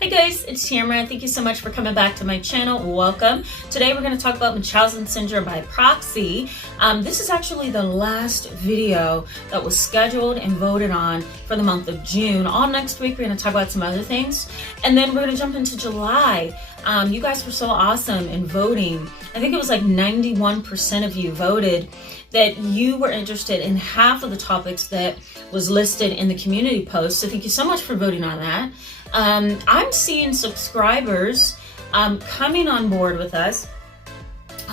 Hi guys, it's Tamara. Thank you so much for coming back to my channel. Welcome. Today we're going to talk about Munchausen Syndrome by Proxy. This is actually the last video that was scheduled and voted on for the month of June. All next week we're going to talk about some other things, and then we're going to jump into July. You guys were so awesome in voting. I think it was like 91% of you voted that you were interested in half of the topics that was listed in the community post. So thank you so much for voting on that. I'm seeing subscribers coming on board with us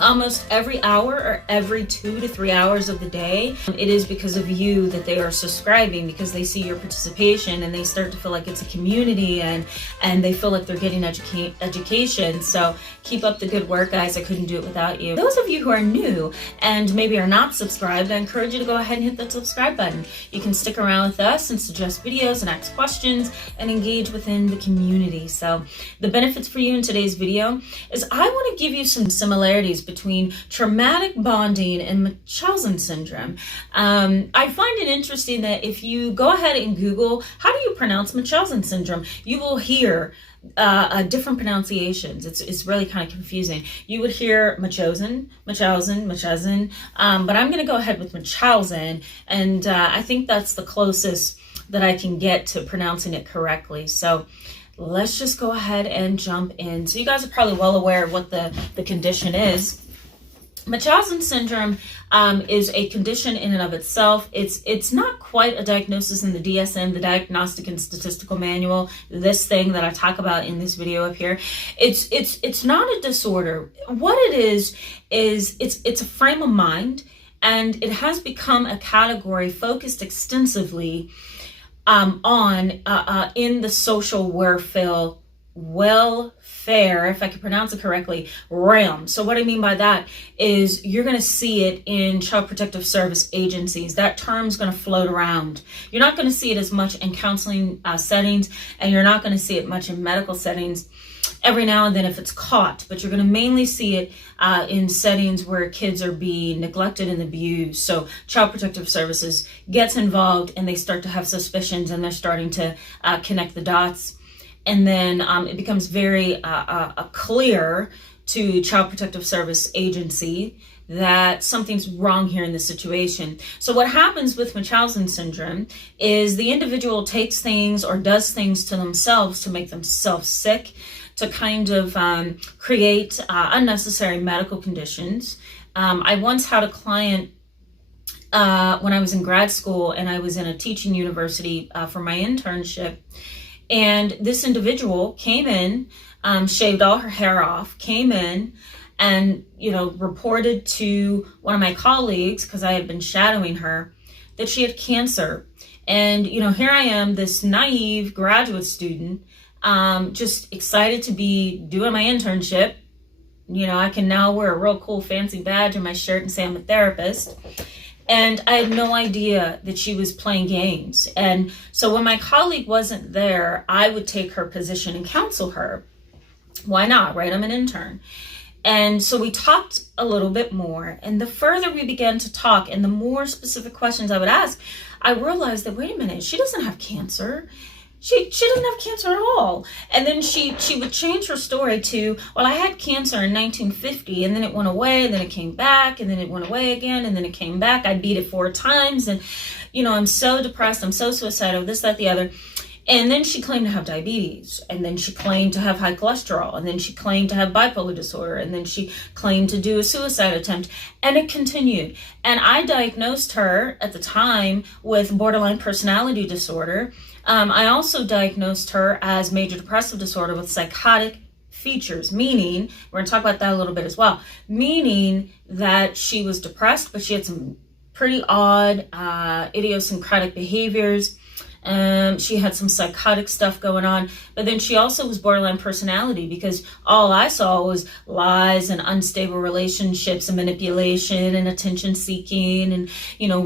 almost every hour or every 2 to 3 hours of the day. It is because of you that they are subscribing, because they see your participation and they start to feel like it's a community and they feel like they're getting education. So keep up the good work, guys. I couldn't do it without you. Those of you who are new and maybe are not subscribed, I encourage you to go ahead and hit that subscribe button. You can stick around with us and suggest videos and ask questions and engage within the community. So the benefits for you in today's video is I want to give you some similarities between traumatic bonding and Munchausen syndrome. I find it interesting that if you go ahead and Google, how do you pronounce Munchausen syndrome, you will hear different pronunciations. It's really kind of confusing. You would hear Munchausen, but I'm going to go ahead with Munchausen, and I think that's the closest that I can get to pronouncing it correctly. So let's just go ahead and jump in. So you guys are probably well aware of what the condition is. Munchausen syndrome is a condition in and of itself. It's not quite a diagnosis in the DSM, the Diagnostic and Statistical Manual, this thing that I talk about in this video up here. It's not a disorder. What it is it's a frame of mind, and it has become a category focused extensively on in the social welfare, if I can pronounce it correctly, realm. So what I mean by that is you're going to see it in Child Protective Service agencies. That term's going to float around. You're not going to see it as much in counseling settings, and you're not going to see it much in medical settings. Every now and then if it's caught, but you're going to mainly see it in settings where kids are being neglected and abused. So Child Protective Services gets involved and they start to have suspicions, and they're starting to connect the dots. And then it becomes very clear to Child Protective Service agency that something's wrong here in this situation. So what happens with Munchausen syndrome is the individual takes things or does things to themselves to make themselves sick, to kind of create unnecessary medical conditions. I once had a client when I was in grad school, and I was in a teaching university for my internship. And this individual came in, shaved all her hair off, came in and, reported to one of my colleagues, because I had been shadowing her, that she had cancer. And, here I am, this naive graduate student, just excited to be doing my internship. I can now wear a real cool fancy badge on my shirt and say I'm a therapist. And I had no idea that she was playing games. And so when my colleague wasn't there, I would take her position and counsel her. Why not, right? I'm an intern. And so we talked a little bit more. And the further we began to talk and the more specific questions I would ask, I realized that, wait a minute, she doesn't have cancer. She doesn't have cancer at all. And then she would change her story to, well, I had cancer in 1950, and then it went away, and then it came back, and then it went away again, and then it came back. I beat it 4 times, and, I'm so depressed, I'm so suicidal, this, that, the other. And then she claimed to have diabetes, and then she claimed to have high cholesterol, and then she claimed to have bipolar disorder, and then she claimed to do a suicide attempt, and it continued. And I diagnosed her at the time with borderline personality disorder. I also diagnosed her as major depressive disorder with psychotic features, meaning, we're going to talk about that a little bit as well, meaning that she was depressed, but she had some pretty odd idiosyncratic behaviors. She had some psychotic stuff going on, but then she also was borderline personality, because all I saw was lies and unstable relationships and manipulation and attention seeking and,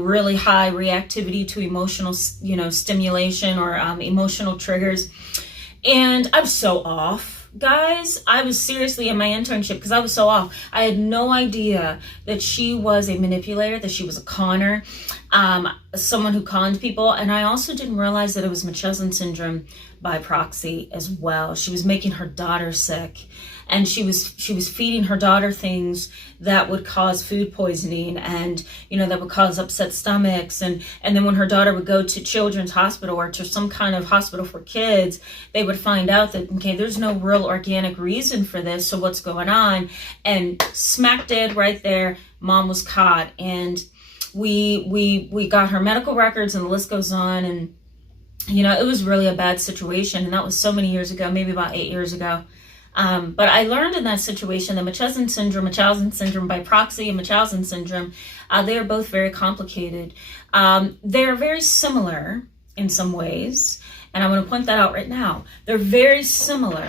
really high reactivity to emotional, stimulation or emotional triggers. And I was so off. Guys, I was seriously in my internship because I was so off. I had no idea that she was a manipulator, that she was a conner. someone who conned people. And I also didn't realize that it was Munchausen Syndrome by Proxy as well. She was making her daughter sick, and she was feeding her daughter things that would cause food poisoning, and that would cause upset stomachs, and then when her daughter would go to children's hospital or to some kind of hospital for kids, they would find out that, okay, there's no real organic reason for this, so what's going on? And smack dead right there, mom was caught. And we got her medical records, and the list goes on, and it was really a bad situation. And that was so many years ago, maybe about 8 years ago. But I learned in that situation that Munchausen Syndrome by Proxy, and Munchausen Syndrome, they are both very complicated. They're very similar in some ways, and I'm going to point that out right now. They're very similar.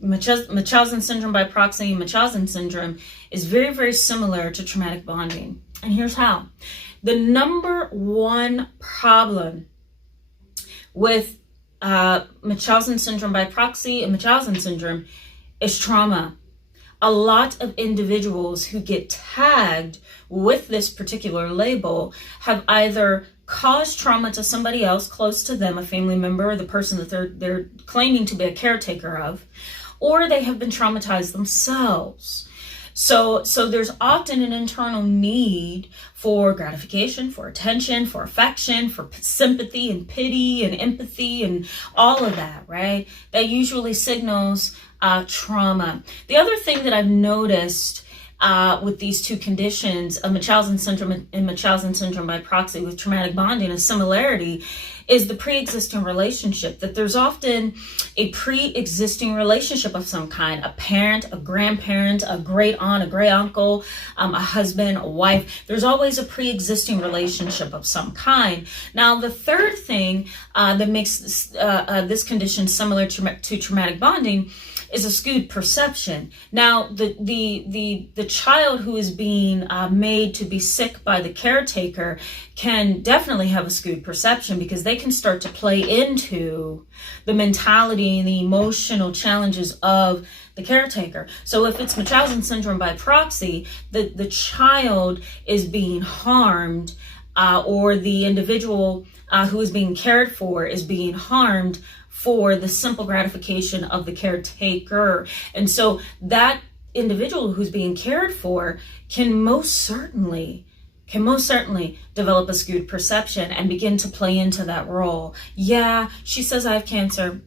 Munchausen Syndrome by Proxy and Munchausen Syndrome is very, very similar to traumatic bonding. And here's how. The number one problem with Munchausen Syndrome by Proxy and Munchausen Syndrome is trauma. A lot of individuals who get tagged with this particular label have either caused trauma to somebody else close to them, a family member, or the person that they're claiming to be a caretaker of, or they have been traumatized themselves. So there's often an internal need for gratification, for attention, for affection, for sympathy and pity and empathy and all of that, right? That usually signals trauma. The other thing that I've noticed with these two conditions, Munchausen Syndrome and Munchausen Syndrome by Proxy with traumatic bonding, a similarity is the pre-existing relationship, that there's often a pre-existing relationship of some kind, a parent, a grandparent, a great aunt, a great uncle, a husband, a wife. There's always a pre-existing relationship of some kind. Now, the third thing that makes this condition similar to traumatic bonding is a skewed perception. Now, the child who is being made to be sick by the caretaker can definitely have a skewed perception, because they can start to play into the mentality and the emotional challenges of the caretaker. So if it's Munchausen Syndrome by Proxy, the child is being harmed, or the individual who is being cared for is being harmed for the simple gratification of the caretaker. And so that individual who's being cared for can most certainly develop a skewed perception and begin to play into that role. Yeah, she says I have cancer.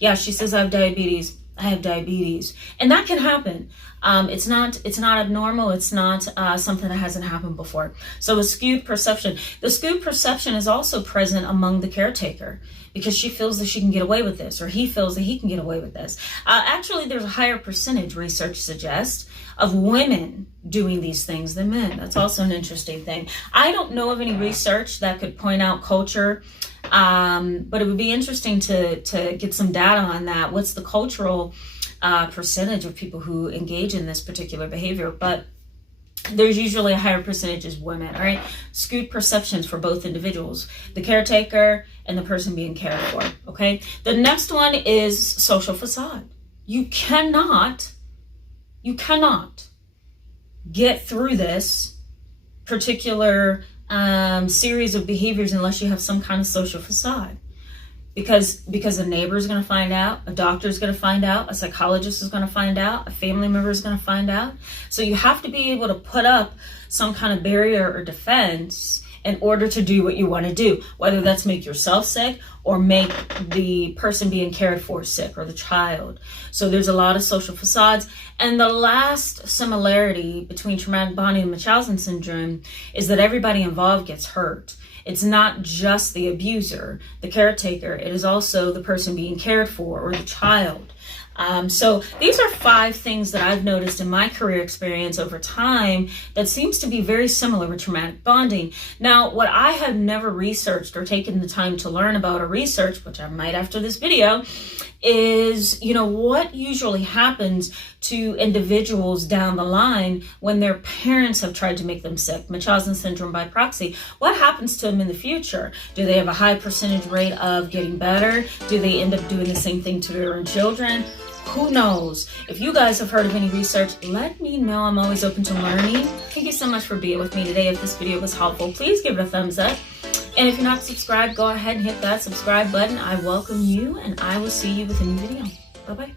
Yeah, she says I have diabetes. I have diabetes. And that can happen. It's not abnormal. It's not something that hasn't happened before. So a skewed perception. The skewed perception is also present among the caretaker, because she feels that she can get away with this, or he feels that he can get away with this. Actually, there's a higher percentage, research suggests, of women doing these things than men. That's also an interesting thing. I don't know of any research that could point out culture, but it would be interesting to get some data on that. What's the cultural percentage of people who engage in this particular behavior? But there's usually a higher percentage as women, all right? Skewed perceptions for both individuals, the caretaker and the person being cared for, okay? The next one is social facade. You cannot get through this particular series of behaviors unless you have some kind of social facade. Because a neighbor is going to find out, a doctor is going to find out, a psychologist is going to find out, a family member is going to find out. So you have to be able to put up some kind of barrier or defense in order to do what you want to do, whether that's make yourself sick or make the person being cared for sick, or the child. So there's a lot of social facades. And the last similarity between traumatic bonding and Munchausen syndrome is that everybody involved gets hurt. It's not just the abuser, the caretaker. It is also the person being cared for, or the child. So these are 5 things that I've noticed in my career experience over time that seems to be very similar with traumatic bonding. Now, what I have never researched or taken the time to learn about or research, which I might after this video, is, what usually happens to individuals down the line when their parents have tried to make them sick, Munchausen syndrome by proxy. What happens to them in the future? Do they have a high percentage rate of getting better? Do they end up doing the same thing to their own children? Who knows? If you guys have heard of any research, let me know. I'm always open to learning. Thank you so much for being with me today. If this video was helpful, please give it a thumbs up. And if you're not subscribed, go ahead and hit that subscribe button. I welcome you, and I will see you with a new video. Bye-bye.